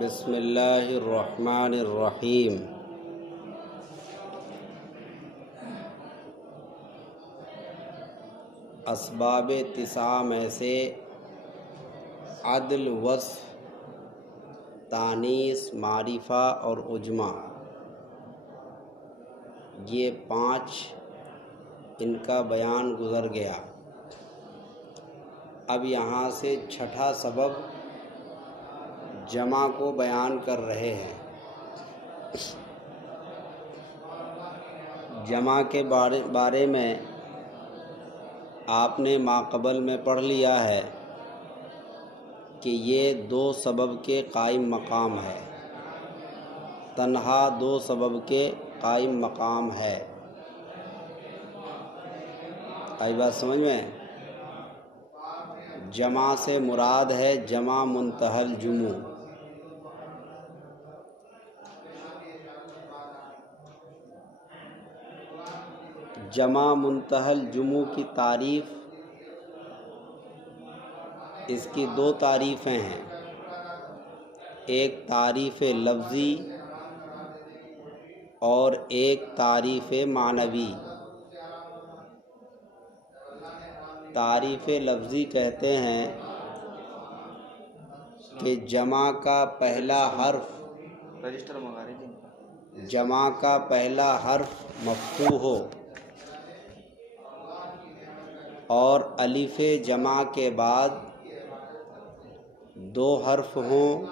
بسم اللہ الرحمن الرحیم۔ اسباب 9 میں سے عدل، وصف، تانیث، معرفہ اور عجمہ، یہ 5 ان کا بیان گزر گیا۔ اب یہاں سے 6واں سبب جمع کو بیان کر رہے ہیں۔ جمع کے بارے میں آپ نے ماقبل میں پڑھ لیا ہے کہ یہ 2 سبب کے قائم مقام ہے، تنہا 2 سبب کے قائم مقام ہے۔ آئی بات سمجھ میں؟ جمع سے مراد ہے جمع منتہی الجموع۔ جمع منتہی الجموع کی تعریف، اس کی 2 تعریفیں ہیں، ایک تعریف لفظی اور ایک تعریف معنوی۔ تعریف لفظی کہتے ہیں کہ جمع کا پہلا حرف مفتوح ہو اور الف جمع کے بعد 2 حرف ہوں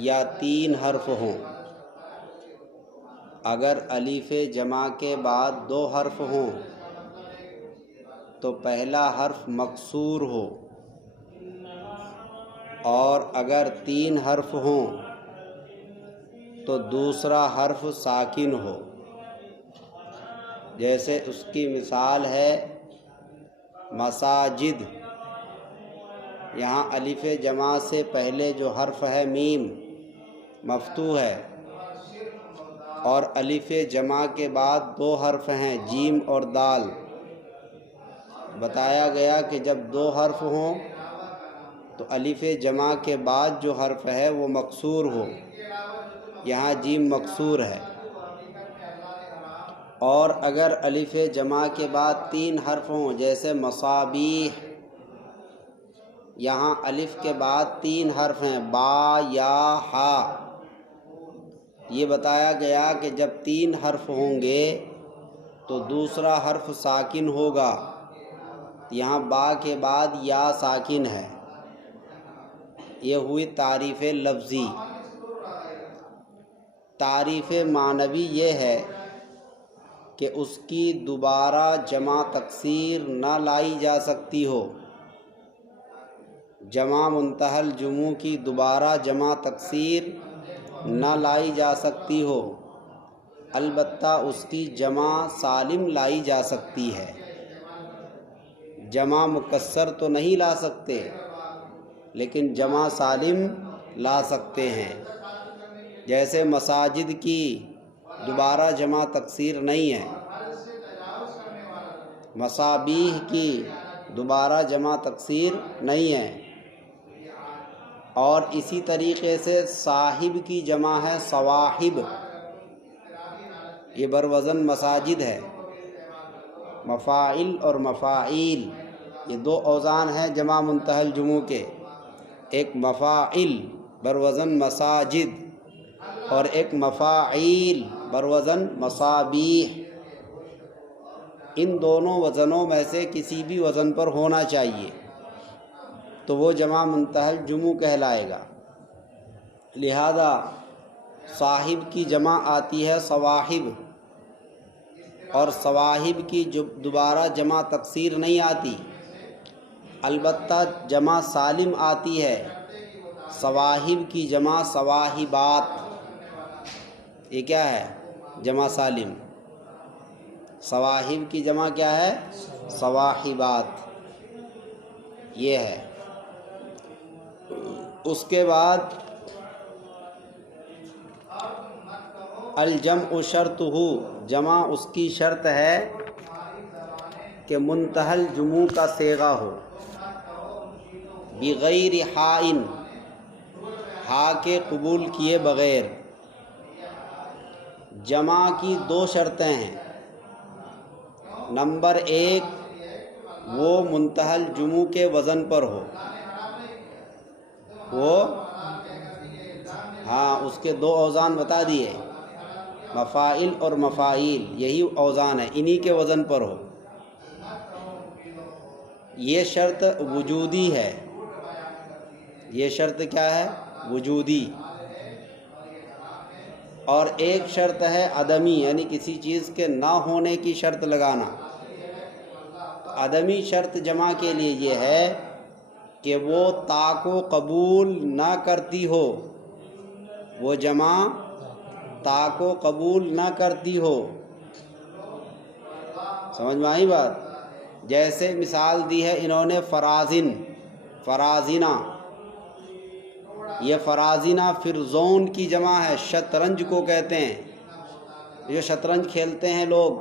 یا 3 حرف ہوں۔ اگر الف جمع کے بعد 2 حرف ہوں تو پہلا حرف مکسور ہو، اور اگر 3 حرف ہوں تو دوسرا حرف ساکن ہو۔ جیسے اس کی مثال ہے مساجد، یہاں الف جمع سے پہلے جو حرف ہے میم مفتوح ہے، اور الف جمع کے بعد 2 حرف ہیں جیم اور دال۔ بتایا گیا کہ جب 2 حرف ہوں تو الف جمع کے بعد جو حرف ہے وہ مکسور ہو، یہاں جیم مکسور ہے۔ اور اگر الف جمع کے بعد 3 حرف ہوں جیسے مصابیح، یہاں الف کے بعد 3 حرف ہیں با، یا، ہا۔ یہ بتایا گیا کہ جب 3 حرف ہوں گے تو دوسرا حرف ساکن ہوگا، یہاں با کے بعد یا ساکن ہے۔ یہ ہوئی تعریف لفظی۔ تعریف معنوی یہ ہے کہ اس کی دوبارہ جمع تکسیر نہ لائی جا سکتی ہو۔ جمع منتہی الجموع کی دوبارہ جمع تکسیر نہ لائی جا سکتی ہو، البتہ اس کی جمع سالم لائی جا سکتی ہے۔ جمع مکسر تو نہیں لا سکتے، لیکن جمع سالم لا سکتے ہیں۔ جیسے مساجد کی دوبارہ جمع تکسیر نہیں ہے، مصابیح کی دوبارہ جمع تکسیر نہیں ہے، اور اسی طریقے سے صاحب کی جمع ہے صواحب، یہ بروزن مساجد ہے۔ مفاعل اور مفاعیل یہ 2 اوزان ہیں جمع منتہی الجموع کے، ایک مفاعل بروزن مساجد اور ایک مفاعیل بروزن مصابیح۔ ان دونوں وزنوں میں سے کسی بھی وزن پر ہونا چاہیے تو وہ جمع منتہی الجموع کہلائے گا۔ لہذا صاحب کی جمع آتی ہے صواحب، اور صواحب کی دوبارہ جمع تکسیر نہیں آتی، البتہ جمع سالم آتی ہے۔ صواحب کی جمع صواحبات، یہ کیا ہے؟ جمع سالم۔ صواحب کی جمع کیا ہے؟ صواحبات، یہ ہے۔ اس کے بعد الجمع شرطہ، جمع اس کی شرط ہے کہ منتہی الجموع کا صیغہ ہو، بغیر حائن، ہا کے قبول کیے بغیر۔ جمع کی دو شرطیں ہیں۔ نمبر ایک، وہ منتہی الجموع کے وزن پر ہو، وہ ہاں اس کے دو اوزان بتا دیے، مفاعل اور مفاعیل، یہی اوزان ہے، انہی کے وزن پر ہو۔ یہ شرط وجودی ہے، یہ شرط کیا ہے؟ وجودی۔ اور ایک شرط ہے عدمی، یعنی کسی چیز کے نہ ہونے کی شرط لگانا۔ عدمی شرط جمع کے لیے یہ ہے کہ وہ تا کو قبول نہ کرتی ہو، وہ جمع تا کو قبول نہ کرتی ہو۔ سمجھ میں آئی بات؟ جیسے مثال دی ہے انہوں نے فرازن، فرازینہ، یہ فرازینہ فرزون کی جمع ہے، شطرنج کو کہتے ہیں۔ یہ شطرنج کھیلتے ہیں لوگ،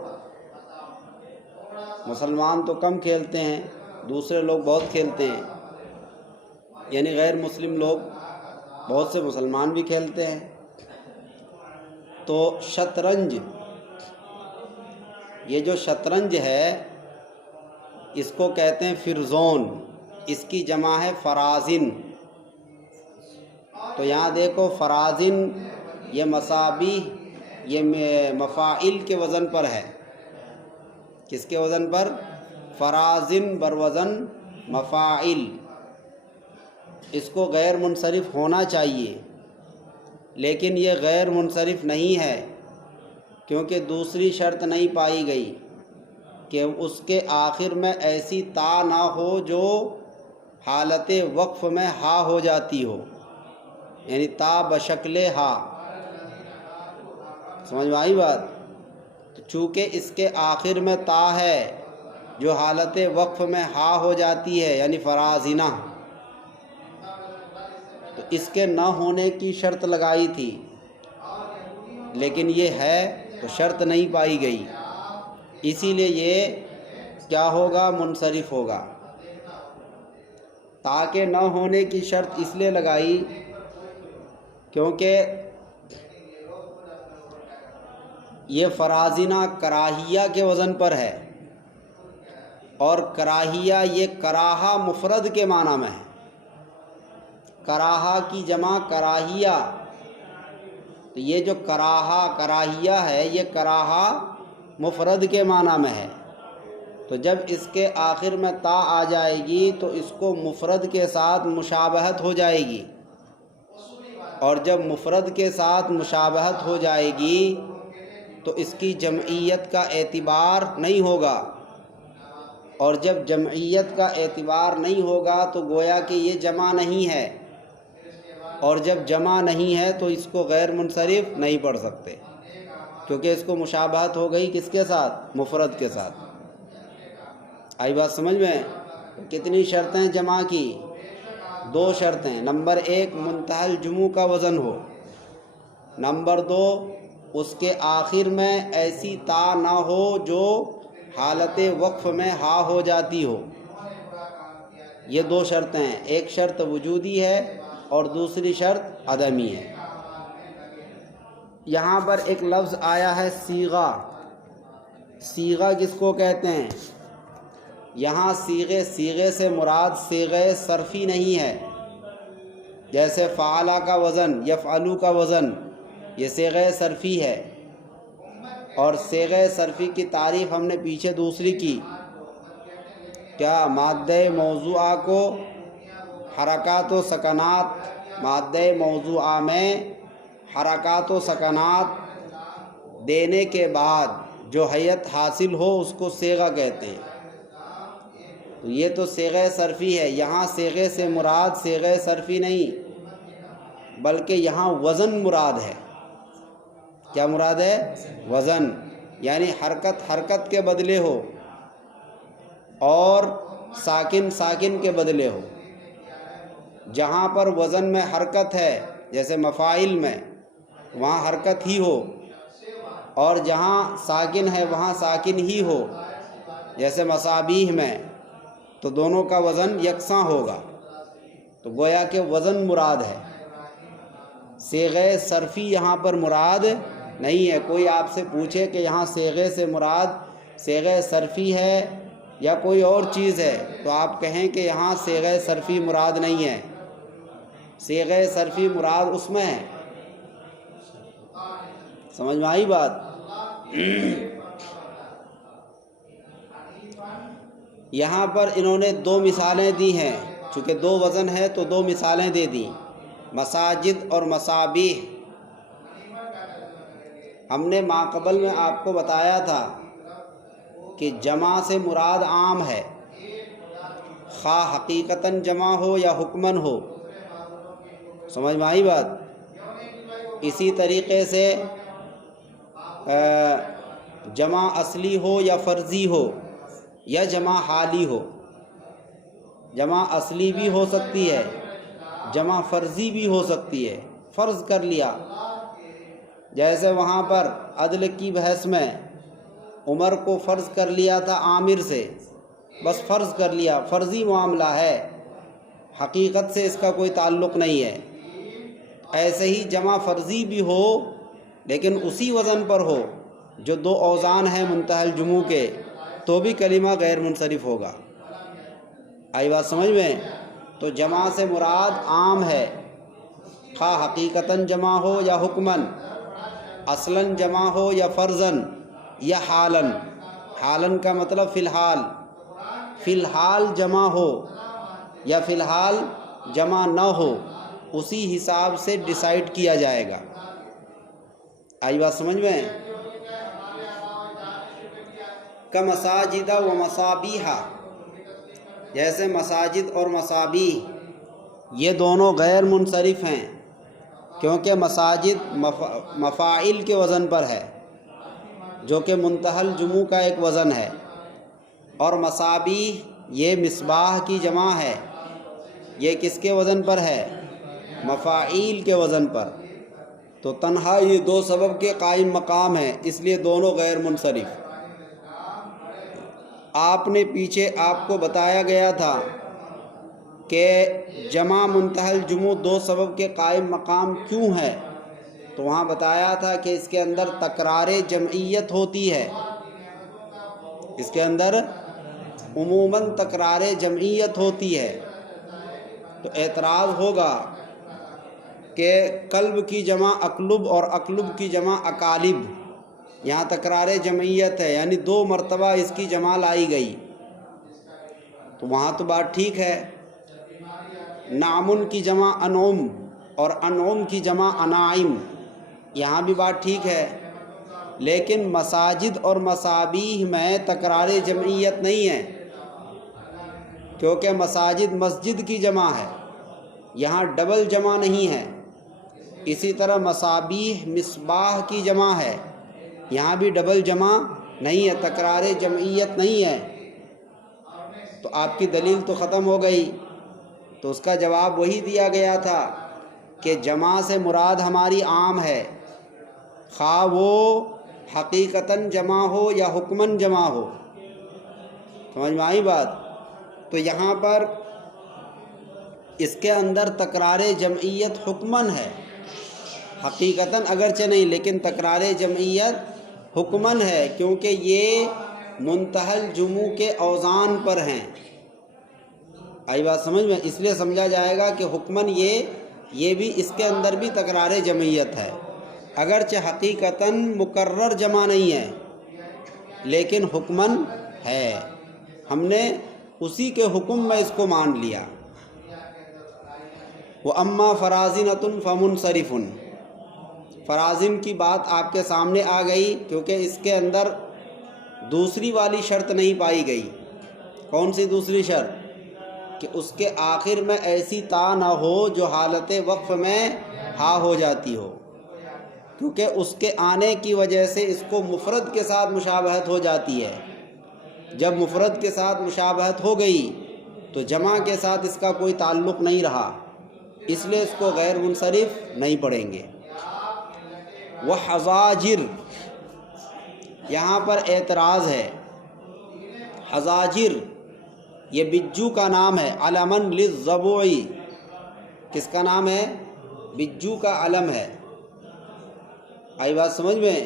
مسلمان تو کم کھیلتے ہیں، دوسرے لوگ بہت کھیلتے ہیں، یعنی غیر مسلم لوگ، بہت سے مسلمان بھی کھیلتے ہیں۔ تو شطرنج، یہ جو شطرنج ہے اس کو کہتے ہیں فرزون، اس کی جمع ہے فرازن۔ تو یہاں دیکھو فرازن یہ مسابیح، یہ مفاعل کے وزن پر ہے۔ کس کے وزن پر؟ فرازن بروزن مفاعل۔ اس کو غیر منصرف ہونا چاہیے، لیکن یہ غیر منصرف نہیں ہے، کیونکہ دوسری شرط نہیں پائی گئی کہ اس کے آخر میں ایسی تا نہ ہو جو حالت وقف میں ہا ہو جاتی ہو، یعنی تا بشکل ہا۔ سمجھ میں آئی بات؟ تو چونکہ اس کے آخر میں تا ہے جو حالت وقف میں ہا ہو جاتی ہے، یعنی فرازینہ، تو اس کے نہ ہونے کی شرط لگائی تھی، لیکن یہ ہے تو شرط نہیں پائی گئی، اسی لیے یہ کیا ہوگا؟ منصرف ہوگا۔ تاکہ نہ ہونے کی شرط اس لیے لگائی کیونکہ یہ فرازینہ کراہیہ کے وزن پر ہے، اور کراہیہ یہ کراہا مفرد کے معنی میں ہے، کراہا کی جمع کراہیہ، تو یہ جو کراہیہ ہے یہ کراہا مفرد کے معنی میں ہے۔ تو جب اس کے آخر میں تا آ جائے گی تو اس کو مفرد کے ساتھ مشابہت ہو جائے گی، اور جب مفرد کے ساتھ مشابہت ہو جائے گی تو اس کی جمعیت کا اعتبار نہیں ہوگا، اور جب جمعیت کا اعتبار نہیں ہوگا تو گویا کہ یہ جمع نہیں ہے، اور جب جمع نہیں ہے تو اس کو غیر منصرف نہیں پڑھ سکتے، کیونکہ اس کو مشابہت ہو گئی کس کے ساتھ؟ مفرد کے ساتھ۔ آئی بات سمجھ میں؟ کتنی شرطیں جمع کی؟ دو شرطیں۔ نمبر ایک، منتہی الجموع کا وزن ہو۔ نمبر دو، اس کے آخر میں ایسی تا نہ ہو جو حالت وقف میں ہا ہو جاتی ہو۔ یہ دو شرطیں ہیں، ایک شرط وجودی ہے اور دوسری شرط عدمی ہے۔ یہاں پر ایک لفظ آیا ہے صیغہ۔ صیغہ کس کو کہتے ہیں؟ یہاں صیغے سے مراد صیغہ صرفی نہیں ہے، جیسے فعلا کا وزن، یفعلو کا وزن، یہ صیغہ صرفی ہے، اور صیغہ صرفی کی تعریف ہم نے پیچھے دوسری کی، کیا؟ مادہ موضوعہ کو حرکات و سکنات، مادہ موضوعہ میں حرکات و سکنات دینے کے بعد جو حیت حاصل ہو اس کو صیغہ کہتے ہیں۔ تو یہ تو صیغہ صرفی ہے، یہاں صیغے سے مراد صیغہ صرفی نہیں بلکہ یہاں وزن مراد ہے۔ کیا مراد ہے؟ وزن، یعنی حرکت کے بدلے ہو اور ساکن کے بدلے ہو۔ جہاں پر وزن میں حرکت ہے جیسے مفاعل میں وہاں حرکت ہی ہو، اور جہاں ساکن ہے وہاں ساکن ہی ہو جیسے مسابیح میں، تو دونوں کا وزن یکساں ہوگا، تو گویا کہ وزن مراد ہے۔ صیغہ صرفی یہاں پر مراد نہیں ہے۔ کوئی آپ سے پوچھے کہ یہاں صیغے سے مراد صیغہ صرفی ہے یا کوئی اور چیز ہے، تو آپ کہیں کہ یہاں صیغہ صرفی مراد نہیں ہے، صیغہ صرفی مراد اس میں ہے۔ سمجھ میں آئی بات؟ یہاں پر انہوں نے دو مثالیں دی ہیں، چونکہ دو وزن ہے تو دو مثالیں دے دیں، مساجد اور مصابیح۔ ہم نے ماقبل میں آپ کو بتایا تھا کہ جمع سے مراد عام ہے، خواہ حقیقتاً جمع ہو یا حکماً ہو۔ سمجھ میں آئی بات؟ اسی طریقے سے جمع اصلی ہو یا فرضی ہو یا جمع حالی ہو۔ جمع اصلی بھی ہو سکتی ہے، جمع فرضی بھی ہو سکتی ہے۔ فرض کر لیا، جیسے وہاں پر عدل کی بحث میں عمر کو فرض کر لیا تھا عامر سے، بس فرض کر لیا، فرضی معاملہ ہے، حقیقت سے اس کا کوئی تعلق نہیں ہے۔ ایسے ہی جمع فرضی بھی ہو لیکن اسی وزن پر ہو جو دو اوزان ہیں منتہی الجموع کے، تو بھی کلمہ غیر منصرف ہوگا۔ آئی بات سمجھ میں؟ تو جمع سے مراد عام ہے، خواہ حقیقتاً جمع ہو یا حکماً، اصلاً جمع ہو یا فرضاً یا حالاً۔ حالاً کا مطلب فی الحال، فی الحال جمع ہو یا فی الحال جمع نہ ہو، اسی حساب سے ڈیسائیڈ کیا جائے گا۔ آئی بات سمجھ میں؟ کمساجد و مصابیح، جیسے مساجد اور مصابیح یہ دونوں غیر منصرف ہیں، کیونکہ مساجد مفاعل کے وزن پر ہے جو کہ منتہی الجموع کا ایک وزن ہے، اور مصابیح یہ مصباح کی جمع ہے، یہ کس کے وزن پر ہے؟ مفاعیل کے وزن پر۔ تو تنہا یہ دو سبب کے قائم مقام ہیں، اس لیے دونوں غیر منصرف۔ آپ نے پیچھے آپ کو بتایا گیا تھا کہ جمع منتہی الجموع دو سبب کے قائم مقام کیوں ہے، تو وہاں بتایا تھا کہ اس کے اندر تکرار جمعیت ہوتی ہے، اس کے اندر عموماً تکرار جمعیت ہوتی ہے۔ تو اعتراض ہوگا کہ قلب کی جمع اقلب اور اقلب کی جمع اقالب، یہاں تکرار جمعیت ہے، یعنی دو مرتبہ اس کی جمع لائی گئی، تو وہاں تو بات ٹھیک ہے۔ نعم کی جمع انعم اور انعم کی جمع اناعم، یہاں بھی بات ٹھیک ہے، لیکن مساجد اور مصابیح میں تکرار جمعیت نہیں ہے، کیونکہ مساجد مسجد کی جمع ہے، یہاں ڈبل جمع نہیں ہے۔ اسی طرح مصابیح مصباح کی جمع ہے، یہاں بھی ڈبل جمع نہیں ہے، تکرار جمعیت نہیں ہے۔ تو آپ کی دلیل تو ختم ہو گئی۔ تو اس کا جواب وہی دیا گیا تھا کہ جمع سے مراد ہماری عام ہے، خواہ وہ حقیقتاً جمع ہو یا حکماً جمع ہو۔ سمجھ میں آئی بات؟ تو یہاں پر اس کے اندر تکرار جمعیت حکماً ہے، حقیقتاً اگرچہ نہیں، لیکن تکرار جمعیت حکماً ہے، کیونکہ یہ منتہی الجموع کے اوزان پر ہیں۔ آئی بات سمجھ میں؟ اس لیے سمجھا جائے گا کہ حکماً یہ بھی اس کے اندر بھی تکرار جمعیت ہے، اگرچہ حقیقتاً مقرر جمع نہیں ہے لیکن حکماً ہے، ہم نے اسی کے حکم میں اس کو مان لیا۔ وَأَمَّا فَرَازِنَةٌ فَمُنصَرِفٌ، فرازم کی بات آپ کے سامنے آ گئی، کیونکہ اس کے اندر دوسری والی شرط نہیں پائی گئی۔ کون سی دوسری شرط؟ کہ اس کے آخر میں ایسی تا نہ ہو جو حالت وقف میں ہا ہو جاتی ہو، کیونکہ اس کے آنے کی وجہ سے اس کو مفرد کے ساتھ مشابہت ہو جاتی ہے۔ جب مفرد کے ساتھ مشابہت ہو گئی تو جمع کے ساتھ اس کا کوئی تعلق نہیں رہا، اس لیے اس کو غیر منصرف نہیں پڑھیں گے۔ وحزاجر، یہاں پر اعتراض ہے۔ حزاجر یہ بجو کا نام ہے، علمن للضبوع، کس کا نام ہے؟ بجو کا علم ہے. آئی بات سمجھ میں؟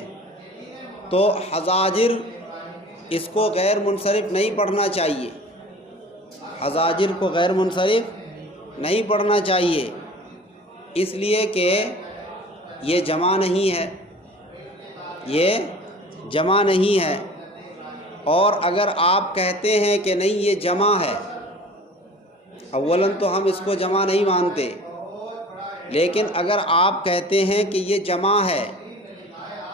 تو حزاجر اس کو غیر منصرف نہیں پڑھنا چاہیے، حزاجر کو غیر منصرف نہیں پڑھنا چاہیے، اس لیے کہ یہ جمع نہیں ہے، یہ جمع نہیں ہے. اور اگر آپ کہتے ہیں کہ نہیں یہ جمع ہے، اولاً تو ہم اس کو جمع نہیں مانتے، لیکن اگر آپ کہتے ہیں کہ یہ جمع ہے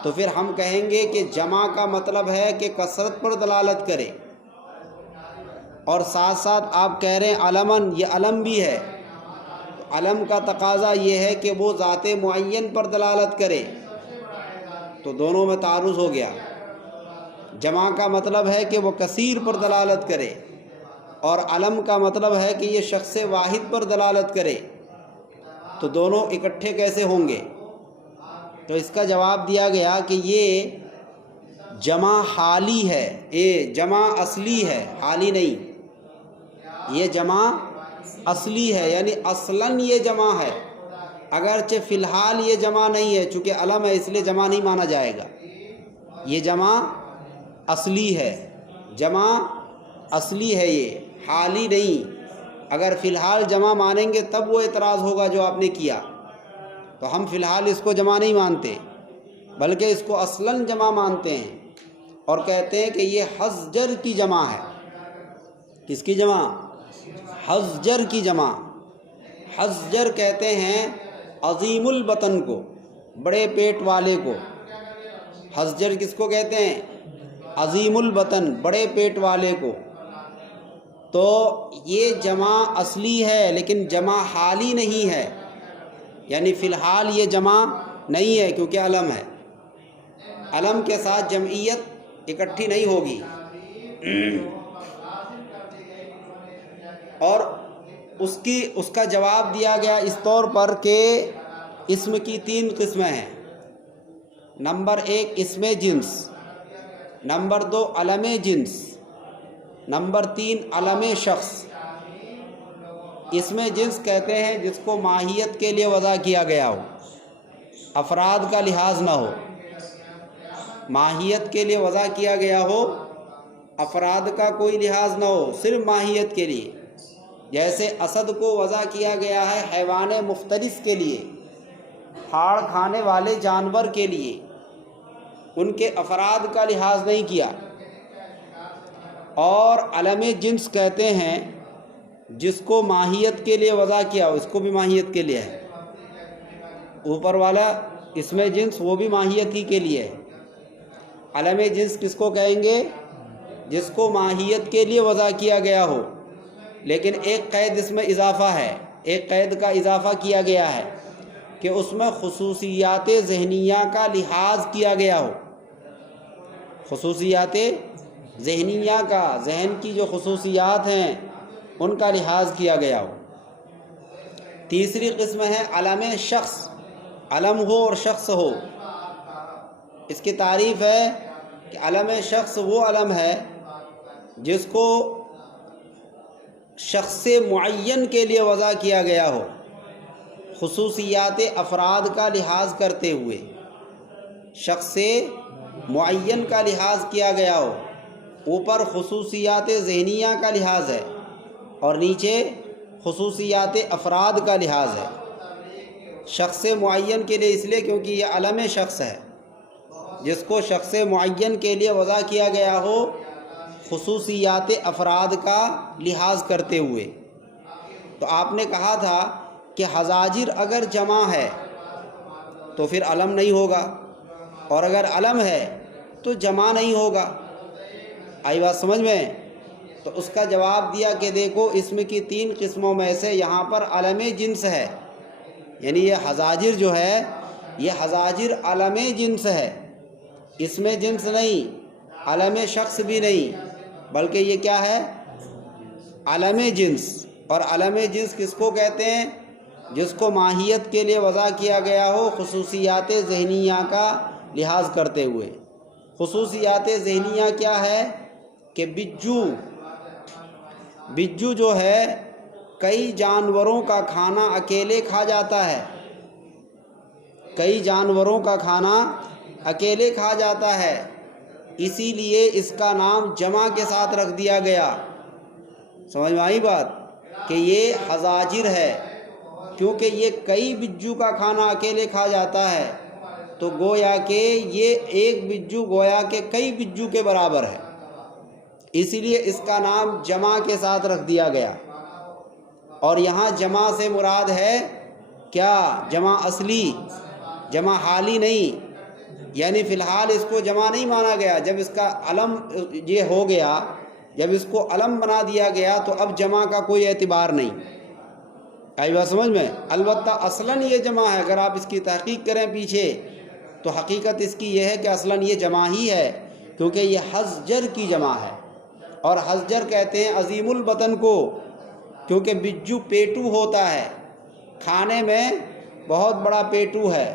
تو پھر ہم کہیں گے کہ جمع کا مطلب ہے کہ کثرت پر دلالت کرے، اور ساتھ ساتھ آپ کہہ رہے ہیں علماً، یہ علم بھی ہے، علم کا تقاضا یہ ہے کہ وہ ذات معین پر دلالت کرے، تو دونوں میں تعارض ہو گیا. جمع کا مطلب ہے کہ وہ کثیر پر دلالت کرے، اور علم کا مطلب ہے کہ یہ شخص واحد پر دلالت کرے، تو دونوں اکٹھے کیسے ہوں گے؟ تو اس کا جواب دیا گیا کہ یہ جمع حالی ہے، یہ جمع اصلی ہے، حالی نہیں. یہ جمع اصلی ہے، یعنی اصلاً یہ جمع ہے، اگرچہ فی الحال یہ جمع نہیں ہے، چونکہ علم ہے اس لیے جمع نہیں مانا جائے گا. یہ جمع اصلی ہے، جمع اصلی ہے، یہ حالی نہیں. اگر فی الحال جمع مانیں گے تب وہ اعتراض ہوگا جو آپ نے کیا. تو ہم فی الحال اس کو جمع نہیں مانتے، بلکہ اس کو اصلاً جمع مانتے ہیں، اور کہتے ہیں کہ یہ حزجر کی جمع ہے. کس کی جمع؟ حزجر کی جمع. حزجر کہتے ہیں عظیم البطن کو، بڑے پیٹ والے کو. حزجر کس کو کہتے ہیں؟ عظیم البطن، بڑے پیٹ والے کو. تو یہ جمع اصلی ہے لیکن جمع حالی نہیں ہے، یعنی فی الحال یہ جمع نہیں ہے کیونکہ علم ہے. علم کے ساتھ جمعیت اکٹھی نہیں ہوگی. اور اس کا جواب دیا گیا اس طور پر کہ اسم کی 3 قسمیں ہیں. نمبر 1 اسم جنس، نمبر 2 علم جنس، نمبر 3 علم شخص. اسم جنس کہتے ہیں جس کو ماہیت کے لیے وضع کیا گیا ہو، افراد کا لحاظ نہ ہو. ماہیت کے لیے وضع کیا گیا ہو، افراد کا کوئی لحاظ نہ ہو، صرف ماہیت کے لیے. جیسے اسد کو وضع کیا گیا ہے حیوان مفترس کے لیے، پھاڑ کھانے والے جانور کے لیے، ان کے افراد کا لحاظ نہیں کیا. اور علم جنس کہتے ہیں جس کو ماہیت کے لیے وضع کیا ہو، اس کو بھی ماہیت کے لیے ہے. اوپر والا اسم جنس وہ بھی ماہیت ہی کے لیے ہے. علم جنس کس کو کہیں گے؟ جس کو ماہیت کے لیے وضع کیا گیا ہو، لیکن ایک قید اس میں اضافہ ہے، ایک قید کا اضافہ کیا گیا ہے کہ اس میں خصوصیات ذہنیہ کا لحاظ کیا گیا ہو. خصوصیات ذہنیہ کا، ذہن کی جو خصوصیات ہیں ان کا لحاظ کیا گیا ہو. تیسری قسم ہے علم شخص، علم ہو اور شخص ہو. اس کی تعریف ہے کہ علم شخص وہ علم ہے جس کو شخص معین کے لیے وضع کیا گیا ہو، خصوصیات افراد کا لحاظ کرتے ہوئے. شخص معین کا لحاظ کیا گیا ہو، اوپر خصوصیات ذہنیہ کا لحاظ ہے اور نیچے خصوصیات افراد کا لحاظ ہے. شخص معین کے لیے اس لیے کیونکہ یہ علم شخص ہے جس کو شخص معین کے لیے وضع کیا گیا ہو، خصوصیات افراد کا لحاظ کرتے ہوئے. تو آپ نے کہا تھا کہ حزاجر اگر جمع ہے تو پھر علم نہیں ہوگا، اور اگر علم ہے تو جمع نہیں ہوگا. آئی بات سمجھ میں؟ تو اس کا جواب دیا کہ دیکھو اسم کی 3 قسموں میں سے یہاں پر علم جنس ہے، یعنی یہ حزاجر جو ہے یہ حزاجر علم جنس ہے، اسم جنس نہیں، علم شخص بھی نہیں، بلکہ یہ کیا ہے؟ علم جنس. اور علم جنس کس کو کہتے ہیں؟ جس کو ماہیت کے لیے وضع کیا گیا ہو خصوصیات ذہنیہ کا لحاظ کرتے ہوئے. خصوصیات ذہنیہ کیا ہے؟ کہ بجو جو ہے کئی جانوروں کا کھانا اکیلے کھا جاتا ہے، کئی جانوروں کا کھانا اکیلے کھا جاتا ہے، اسی لیے اس کا نام جمع کے ساتھ رکھ دیا گیا۔ سمجھ میں آئی بات کہ یہ حزاجر ہے، کیونکہ یہ کئی بجو کا کھانا اکیلے کھا جاتا ہے، تو گویا کہ یہ ایک بجو گویا کہ کئی بجو کے برابر ہے، اسی لیے اس کا نام جمع کے ساتھ رکھ دیا گیا۔ اور یہاں جمع سے مراد ہے کیا؟ جمع اصلی، جمع حالی نہیں، یعنی فی الحال اس کو جمع نہیں مانا گیا۔ جب اس کا علم یہ ہو گیا، جب اس کو علم بنا دیا گیا تو اب جمع کا کوئی اعتبار نہیں۔ آئی بات سمجھ میں؟ البتہ اصلاً یہ جمع ہے، اگر آپ اس کی تحقیق کریں پیچھے تو حقیقت اس کی یہ ہے کہ اصلاً یہ جمع ہی ہے، کیونکہ یہ حزجر کی جمع ہے۔ اور حزجر کہتے ہیں عظیم البطن کو، کیونکہ بجو پیٹو ہوتا ہے، کھانے میں بہت بڑا پیٹو ہے،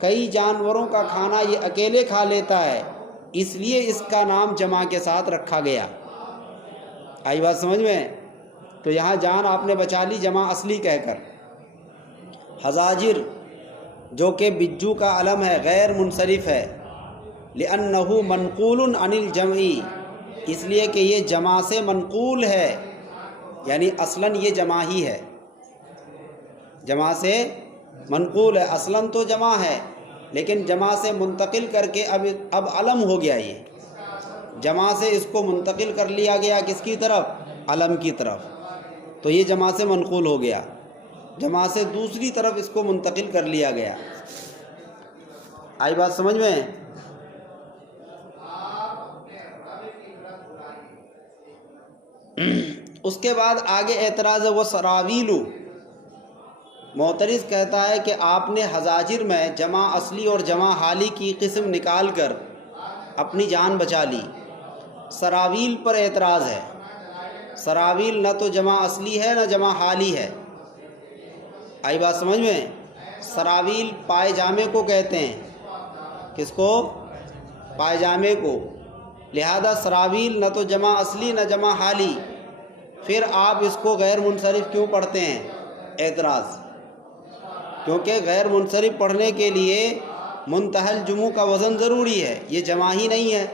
کئی جانوروں کا کھانا یہ اکیلے کھا لیتا ہے، اس لیے اس کا نام جمع کے ساتھ رکھا گیا۔ آئی بات سمجھ میں؟ تو یہاں جان آپ نے بچا لی جمع اصلی کہہ کر۔ حزاجر جو کہ بجو کا علم ہے، غیر منصرف ہے، لأنہ منقول عن الجمع، اس لیے کہ یہ جمع سے منقول ہے، یعنی اصلاً یہ جمع ہی ہے، جمع سے منقول ہے۔ اصلاً تو جمع ہے لیکن جمع سے منتقل کر کے اب علم ہو گیا، یہ جمع سے اس کو منتقل کر لیا گیا کس کی طرف؟ علم کی طرف، تو یہ جمع سے منقول ہو گیا، جمع سے دوسری طرف اس کو منتقل کر لیا گیا۔ آئی بات سمجھ میں؟ اس کے بعد آگے اعتراض ہے وہ سراویلو۔ معترض کہتا ہے کہ آپ نے حزاجر میں جمع اصلی اور جمع حالی کی قسم نکال کر اپنی جان بچا لی۔ سراویل پر اعتراض ہے۔ سراویل نہ تو جمع اصلی ہے نہ جمع حالی ہے۔ آئی بات سمجھ میں؟ سراویل پائجامے کو کہتے ہیں، کس کو؟ پائجامے کو۔ لہذا سراویل نہ تو جمع اصلی نہ جمع حالی، پھر آپ اس کو غیر منصرف کیوں پڑھتے ہیں؟ اعتراض، کیونکہ غیر منصرف پڑھنے کے لیے منتہی الجموع کا وزن ضروری ہے، یہ جمع ہی نہیں ہے،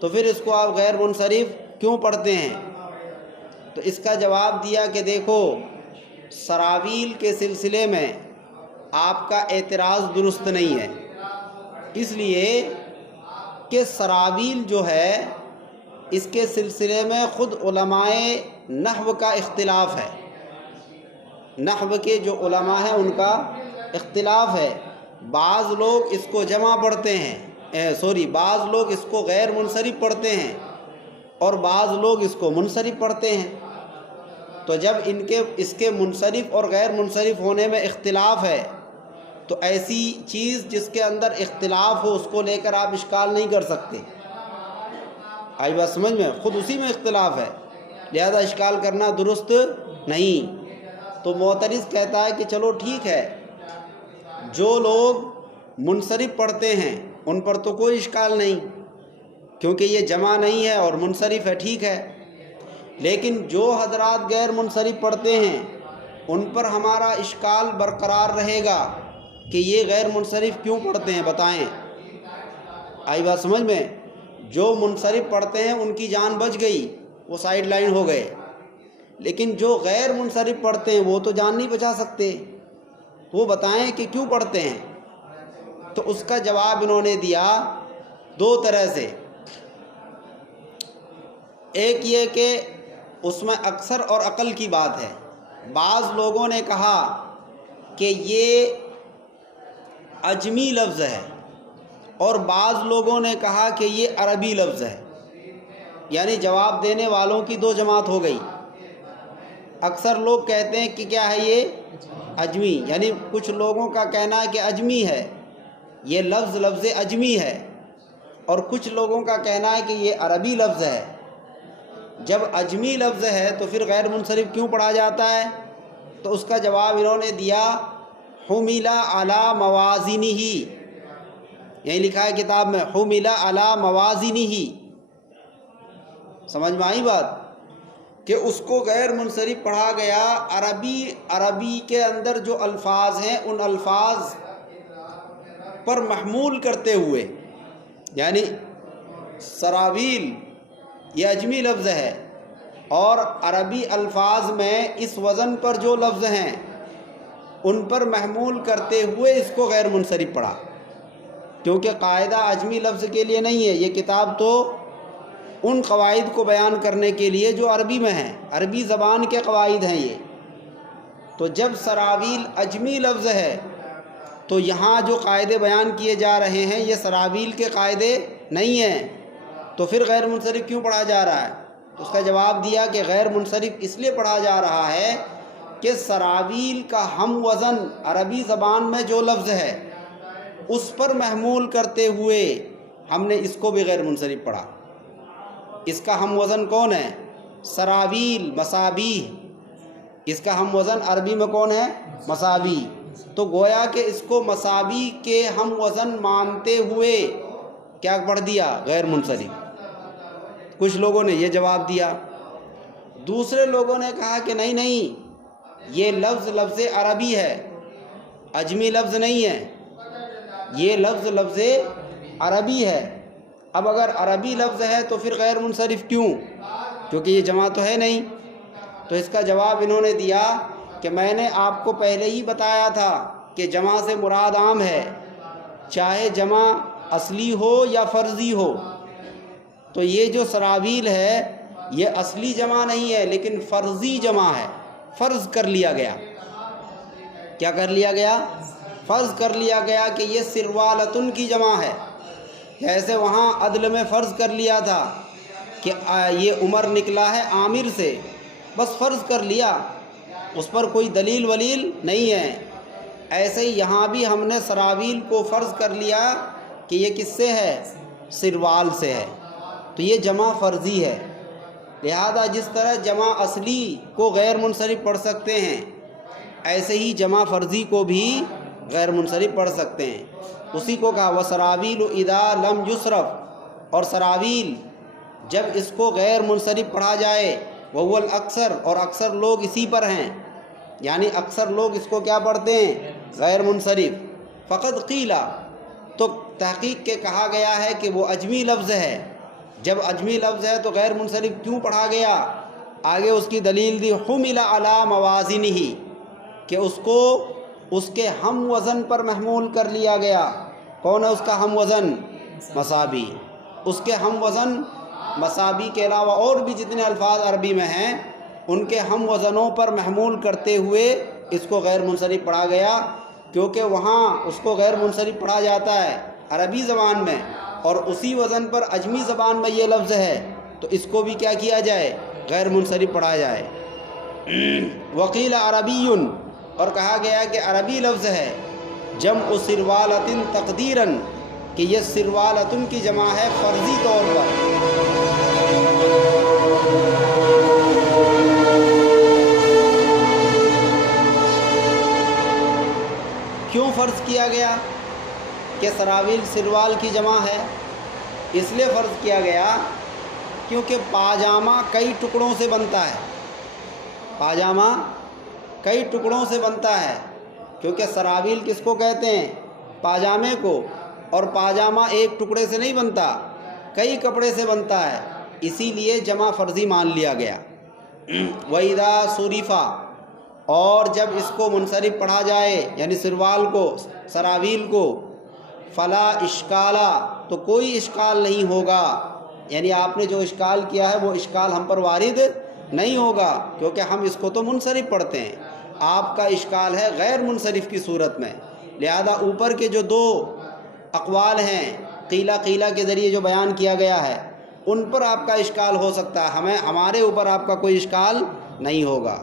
تو پھر اس کو آپ غیر منصرف کیوں پڑھتے ہیں؟ تو اس کا جواب دیا کہ دیکھو، سراویل کے سلسلے میں آپ کا اعتراض درست نہیں ہے، اس لیے کہ سراویل جو ہے اس کے سلسلے میں خود علماء نحو کا اختلاف ہے، نحو کے جو علماء ہیں ان کا اختلاف ہے۔ بعض لوگ اس کو جمع پڑھتے ہیں، بعض لوگ اس کو غیر منصرف پڑھتے ہیں اور بعض لوگ اس کو منصرف پڑھتے ہیں۔ تو جب اس کے منصرف اور غیر منصرف ہونے میں اختلاف ہے تو ایسی چیز جس کے اندر اختلاف ہو اس کو لے کر آپ اشکال نہیں کر سکتے۔ آئی بات سمجھ میں؟ خود اسی میں اختلاف ہے، لہذا اشکال کرنا درست نہیں۔ تو معترض کہتا ہے کہ چلو ٹھیک ہے، جو لوگ منصرف پڑھتے ہیں ان پر تو کوئی اشکال نہیں، کیونکہ یہ جمع نہیں ہے اور منصرف ہے، ٹھیک ہے، لیکن جو حضرات غیر منصرف پڑھتے ہیں ان پر ہمارا اشکال برقرار رہے گا کہ یہ غیر منصرف کیوں پڑھتے ہیں، بتائیں۔ آئی بات سمجھ میں؟ جو منصرف پڑھتے ہیں ان کی جان بچ گئی، وہ سائیڈ لائن ہو گئے، لیکن جو غیر منصرف پڑھتے ہیں وہ تو جان نہیں بچا سکتے، وہ بتائیں کہ کیوں پڑھتے ہیں۔ تو اس کا جواب انہوں نے دیا دو طرح سے۔ ایک یہ کہ اس میں اکثر اور عقل کی بات ہے۔ بعض لوگوں نے کہا کہ یہ عجمی لفظ ہے اور بعض لوگوں نے کہا کہ یہ عربی لفظ ہے، یعنی جواب دینے والوں کی دو جماعت ہو گئی۔ اکثر لوگ کہتے ہیں کہ کیا ہے یہ عجمی، یعنی کچھ لوگوں کا کہنا ہے کہ عجمی ہے، یہ لفظ عجمی ہے، اور کچھ لوگوں کا کہنا ہے کہ یہ عربی لفظ ہے۔ جب عجمی لفظ ہے تو پھر غیر منصرف کیوں پڑھا جاتا ہے؟ تو اس کا جواب انہوں نے دیا حمل علی موازنہ، یہی لکھا ہے کتاب میں، حمل علی موازنہ۔ سمجھ میں آئی بات؟ کہ اس کو غیر منصرف پڑھا گیا، عربی کے اندر جو الفاظ ہیں ان الفاظ پر محمول کرتے ہوئے، یعنی سراویل یہ اجمی لفظ ہے اور عربی الفاظ میں اس وزن پر جو لفظ ہیں ان پر محمول کرتے ہوئے اس کو غیر منصرف پڑھا، کیونکہ قاعدہ اجمی لفظ کے لیے نہیں ہے، یہ کتاب تو ان قواعد کو بیان کرنے کے لیے جو عربی میں ہیں، عربی زبان کے قواعد ہیں یہ۔ تو جب سراویل اجمی لفظ ہے تو یہاں جو قاعدے بیان کیے جا رہے ہیں یہ سراویل کے قاعدے نہیں ہیں، تو پھر غیر منصرف کیوں پڑھا جا رہا ہے؟ تو اس کا جواب دیا کہ غیر منصرف اس لیے پڑھا جا رہا ہے کہ سراویل کا ہم وزن عربی زبان میں جو لفظ ہے اس پر محمول کرتے ہوئے ہم نے اس کو بھی غیر منصرف پڑھا۔ اس کا ہم وزن کون ہے؟ سراویل، مسابیح، اس کا ہم وزن عربی میں کون ہے؟ مساوی۔ تو گویا کہ اس کو مساوی کے ہم وزن مانتے ہوئے کیا پڑھ دیا؟ غیر منصرف۔ کچھ لوگوں نے یہ جواب دیا، دوسرے لوگوں نے کہا کہ نہیں، یہ لفظ عربی ہے، اجمی لفظ نہیں ہے، یہ لفظ عربی ہے۔ اب اگر عربی لفظ ہے تو پھر غیر منصرف کیوں؟ کیونکہ یہ جمع تو ہے نہیں۔ تو اس کا جواب انہوں نے دیا کہ میں نے آپ کو پہلے ہی بتایا تھا کہ جمع سے مراد عام ہے، چاہے جمع اصلی ہو یا فرضی ہو۔ تو یہ جو سراویل ہے یہ اصلی جمع نہیں ہے لیکن فرضی جمع ہے، فرض کر لیا گیا۔ کیا کر لیا گیا؟ فرض کر لیا گیا کہ یہ سروالتن کی جمع ہے، جیسے وہاں عدل میں فرض کر لیا تھا کہ یہ عمر نکلا ہے عامر سے، بس فرض کر لیا، اس پر کوئی دلیل ولیل نہیں ہے۔ ایسے ہی یہاں بھی ہم نے سراویل کو فرض کر لیا کہ یہ کس سے ہے؟ سروال سے ہے، تو یہ جمع فرضی ہے۔ لہذا جس طرح جمع اصلی کو غیر منصرف پڑھ سکتے ہیں ایسے ہی جمع فرضی کو بھی غیر منصرف پڑھ سکتے ہیں۔ اسی کو کہا وسراویل اذا لم یصرف، اور سراویل جب اس کو غیر منصرف پڑھا جائے وهو الاکثر، اور اکثر لوگ اسی پر ہیں، یعنی اکثر لوگ اس کو کیا پڑھتے ہیں؟ غیر منصرف۔ فقد قیلا، تو تحقیق کے کہا گیا ہے کہ وہ اجمی لفظ ہے، جب اجمی لفظ ہے تو غیر منصرف کیوں پڑھا گیا؟ آگے اس کی دلیل دی، حمل علی موازنہ، کہ اس کو اس کے ہم وزن پر محمول کر لیا گیا۔ کون ہے اس کا ہم وزن؟ مساوی۔ اس کے ہم وزن مساوی کے علاوہ اور بھی جتنے الفاظ عربی میں ہیں ان کے ہم وزنوں پر محمول کرتے ہوئے اس کو غیر منصرف پڑھا گیا، کیونکہ وہاں اس کو غیر منصرف پڑھا جاتا ہے عربی زبان میں، اور اسی وزن پر اجمی زبان میں یہ لفظ ہے تو اس کو بھی کیا کیا جائے؟ غیر منصرف پڑھا جائے۔ وقیل عربی، اور کہا گیا کہ عربی لفظ ہے، جمع سروالتن تقدیراً، کہ یہ سروالتن کی جمع ہے فرضی طور پر۔ کیوں فرض کیا گیا کہ سراویل سروال کی جمع ہے؟ اس لیے فرض کیا گیا کیونکہ پاجامہ کئی ٹکڑوں سے بنتا ہے، پاجامہ کئی ٹکڑوں سے بنتا ہے، کیونکہ سراویل کس کو کہتے ہیں؟ پاجامے کو، اور پاجامہ ایک ٹکڑے سے نہیں بنتا، کئی کپڑے سے بنتا ہے، اسی لیے جمع فرضی مان لیا گیا۔ وَإِذَا صُرِفَ، اور جب اس کو منصرف پڑھا جائے یعنی سروال کو، سراویل کو، فلا اشکالا، تو کوئی اشکال نہیں ہوگا، یعنی آپ نے جو اشکال کیا ہے وہ اشکال ہم پر وارد نہیں ہوگا، کیونکہ ہم اس کو تو منصرف پڑھتے ہیں، آپ کا اشکال ہے غیر منصرف کی صورت میں۔ لہذا اوپر کے جو دو اقوال ہیں قیلا کے ذریعے جو بیان کیا گیا ہے ان پر آپ کا اشکال ہو سکتا ہے، ہمارے اوپر آپ کا کوئی اشکال نہیں ہوگا۔